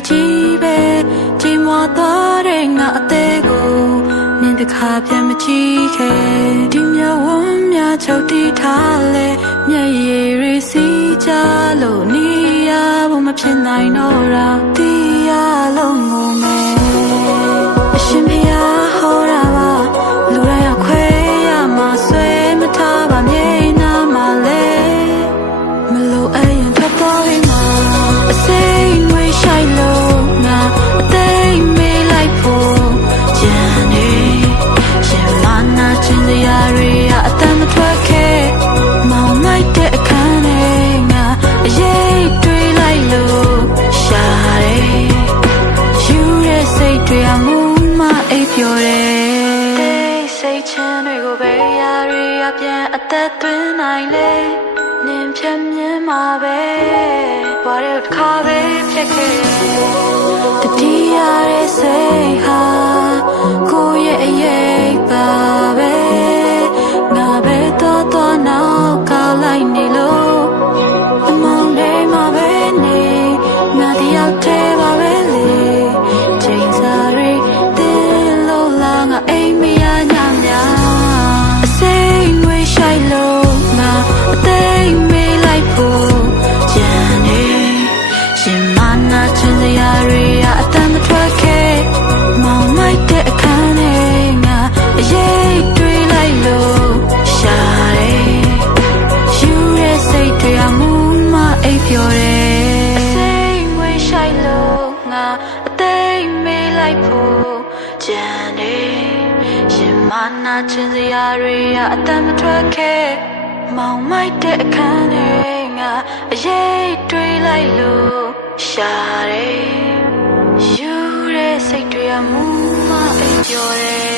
ပဲချိန်မသွားတဲ့ငါအသေးကိုမြင်တခါပြန်မကြည့်ခဲ့ဒီမြဝန်းများချုပ်တီးထားလဲမျက်ရည်တွေစီးကြလို့နေရဖို့မဖြစ်နိုင်တော့တာတီးရလို့ငုံမယ်အရှင်ဖျားဟောတာပါလူတိုင်းအခွဲရမှာဆွဲမထားပါမြေနာမှာလဲမလို့အရင်ထွက်သွားရင်မှာအစိမ့်ဝေးရှိုက်လို့ငါအသိမေးလိုက်ဖို့ကြံနေရှင်မနာချင်းစရာတွေအတမ်းမထွက်ခဲ့မောင်လိုက်တဲ့အခန်းထဲငါအရေးတွေးလိုက်လို့ရှာတယ်ယူတဲ့စိတ်တွေအမှုမအိပ်ပျော်တယ်စိတ်ချမ်းတွေကိုပဲရာတွေအပြန်အသက်သွင်းနိုင်လေနင်ဖြတ်မြင်မှာပဲဘာလို့တစ်ခါပဲဖြစ်ခဲ့တတိယရဲ့စိတ်ဟာကိုယ့်ရဲ့အရေးပါပဲငါပဲတော့နောက်ကောက်လိုက်နေလို့အမောင်လေးမှာပဲနေငါတယောက်တည်းပါပဲလေချိန်စားရီတင်းလို့လာငါအိမ်မရညများအစိမ့်ဝေးရှိုက်လို့ငါအသိမေးလိုက်ဖို့ကြံနေရှင်မနာချင်စရာတွေအတမ်းမထွက်ခဲ့မောင်လိုက်တဲ့အခန်းထဲငါအရေးတွေးလိုက်လို့ရှာတယ်ယူတဲ့စိတ်တွေအမှုမအိပ်ပျော်တယ်အစိမ့်ဝေးရှိုက်လို့ငါအသိမေးလိုက်ဖို့ကြံနေရှင်မနာချင်စရာတွေအတမ်းမထွက်ခဲ့မောင်မိုက်တဲ့အခန်းထဲငါအရေးတွေးလိုက်လို့ရှာတယ်ယူတဲ့စိတ်တွေအမှုမအိပ်ပျော်တယ်